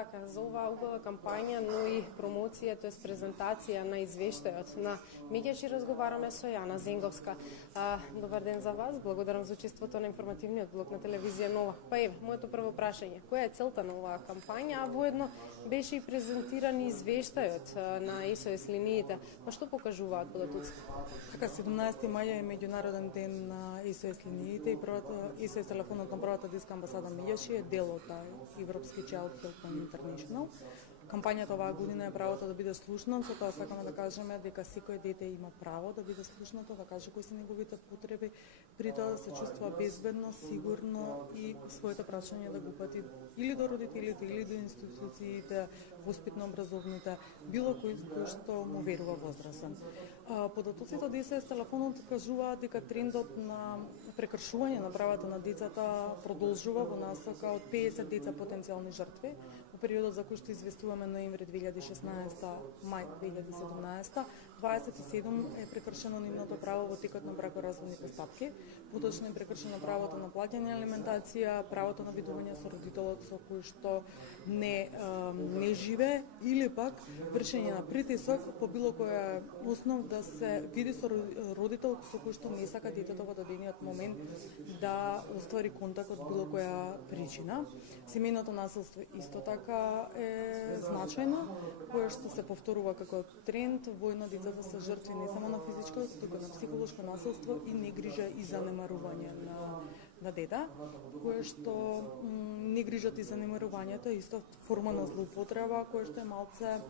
Така, за оваа убава кампања, но и промоција, тоест презентација на извештајот на Меѓаши разговараме со Јана Зенговска. Добар ден за вас, благодарам за учеството на информативниот блок на телевизија Нова. Па еве, моето прво прашање, која е целта на оваа кампања, а воедно беше и презентиран извештајот на СОС линиите. Па што покажуваат податоци? Така, 17 мај е меѓународен ден на СОС линиите и првата СОС телефонот на првата детска амбасада Меѓаши е дел од Европски Child Helpline International. Кампањата оваа година е правото да биде слушнат, со тоа сакаме да кажеме дека секој дете има право да биде слушнато, да каже кои се неговите потреби, при тоа да се чувствува безбедно, сигурно и своите прашања да го упати или до родителите, или до институциите, воспитно-образовните, било кој што му верува возрастен. Податоците од СОС телефонот кажуваат дека трендот на прекршување на правата на децата продолжува во насока од 50 деца потенцијални жртви во периодот за кој што известуваме ноември 2016, мај 2017, 27 е прекршено нивното право во текот на бракоразводни постапки, поточно е прекршено правото на плаќање алиментација, правото на видување со родителот со кој што не живее, или пак вршење на притисок по било која основ да се види со родител со кој што не сака детето во дадениот момент да оствари контакт од било која причина. Семејното насилство исто така е значајно, кое што се повторува како тренд. Војно децата се жртви не само на физичко, туку на психолошко насилство и негрижа и занемарување на дета, кое што негрижат и занемарувањето е исто форма на злоупотреба, кое што е малце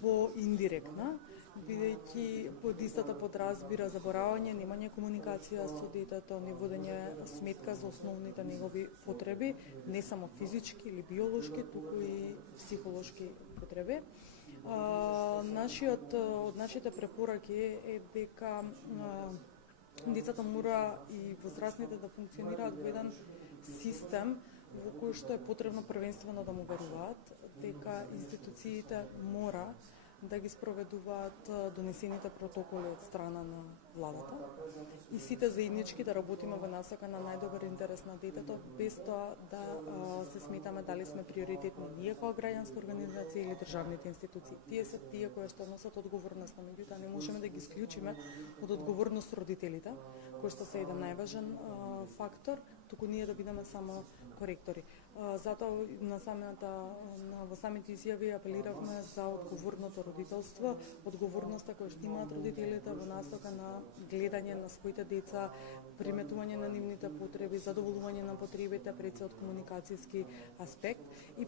поиндиректна, бидејќи под истата подразбира заборавање, немање комуникација со детето, неводење сметка за основните негови потреби, не само физички или биолошки, туку и психолошки потреби. Од нашите препораки е дека децата мора и возрастните да функционираат во еден систем во кој што е потребно првенствено да му веруваат, дека институциите мора да ги спроведуваат донесените протоколи од страна на владата и сите заеднички да работиме во насока на најдобар интерес на детето, без тоа да се сметаме дали сме приоритетни ние како граѓанска организација или државните институции. Тие се тие кои што носат одговорност, меѓутоа не можеме да ги исклучиме од одговорност родителите, кои што се еден најважен фактор, туку ние да бидеме само коректори. Затоа во самите изјави апелиравме за одговорното родителство, одговорноста која што имаат родителите во насока на гледање на своите деца, приметување на нивните потреби, задоволување на потребите пред се од комуникацијски аспект и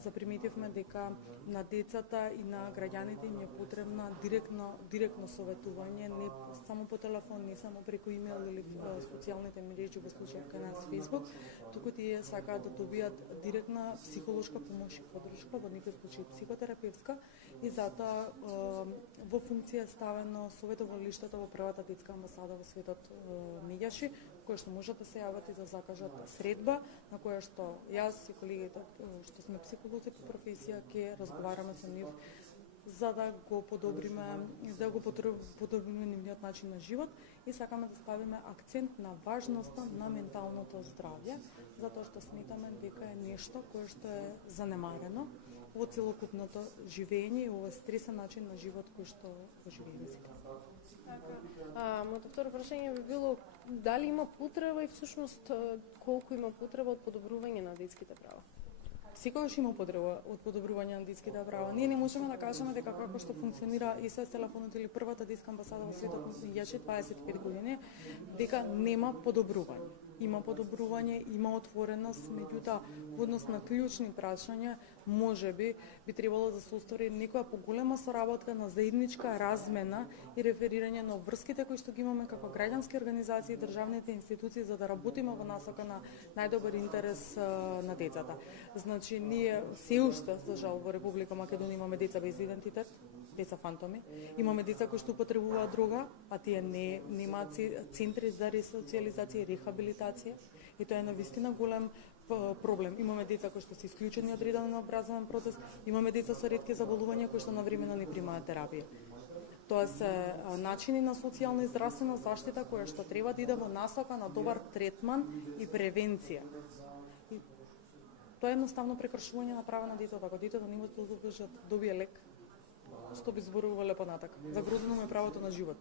заприметивме дека на децата и на граѓаните им е потребна директно советување, не само по телефон, не само преку имейл или социјалните мрежи, во случај кај нас Facebook, туку тие сакаат да добијат директна психолошка помош и поддршка, во некој случаи психотерапевтска, и затоа во функција е ставено советовалиштето во првата детска амбасада во светот Меѓаши, која што можат да се јават и да закажат средба, на која што јас и колегите што сме психолози по професија ќе разговараме со нив за да го подобриме нивниот начин на живот и сакаме да ставиме акцент на важноста на менталното здравје, затоа што сметаме дека е нешто кое што е занемарено во целокупното живење и овој стресен начин на живот кој што го живееме сега. Моето второ прашање би било дали има потреба и всушност колку има потреба од подобрување на детските права? Секогаш има потреба од подобрување на детските права. Ние не можеме да кажеме дека како што функционира СОС телефонот или првата детска амбасада во светот Меѓаши 25 години, дека нема подобрување. Има подобрување, има отвореност, меѓутоа во однос на клучни прашања можеби би требало да се оствари некоја поголема соработка на заедничка размена и реферирање на обврските кои што ги имаме како граѓански организации и државните институции за да работиме во насока на најдобар интерес на децата. Значи, ние се уште, за жал, во Република Македонија имаме деца без идентитет, деца фантоми. Имаме деца кои што употребуваат дрога, а тие немаат центри за ресоциализација и рехабилитација. И тоа е навистина голем проблем. Имаме деца кои што се исклучени од редовен образовен процес, имаме деца со ретки заболувања кои што навремено не примаат терапија. Тоа се начини на социјална и здравствена заштита која што треба да иде во насока на добар третман и превенција. Тоа е едноставно прекршување на права на детето. Ако детето нема да добие лек, што би зборувале понатака. Загрозено му е правото на живот.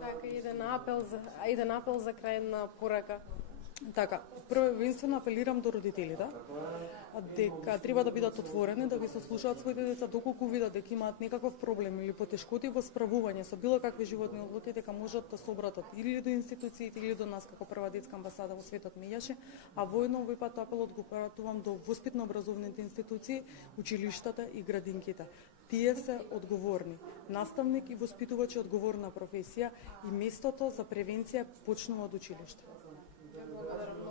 Така, еден апел за крајна порака. Така, првенствено апелирам до родителите дека треба да бидат отворени, да ги сослушаат своите деца доколку видат дека имаат некаков проблем или потешкоти во справување со било какви животни одлуки, дека можат да се обратат или до институциите или до нас како прва детска амбасада во светот Меѓаши, а воедно овој пат апелот го пратувам до воспитно-образовните институции, училиштата и градинките. Тие се одговорни. Наставник и воспитувач е одговорна професија и местото за превенција почнува од училиште. Благодарам.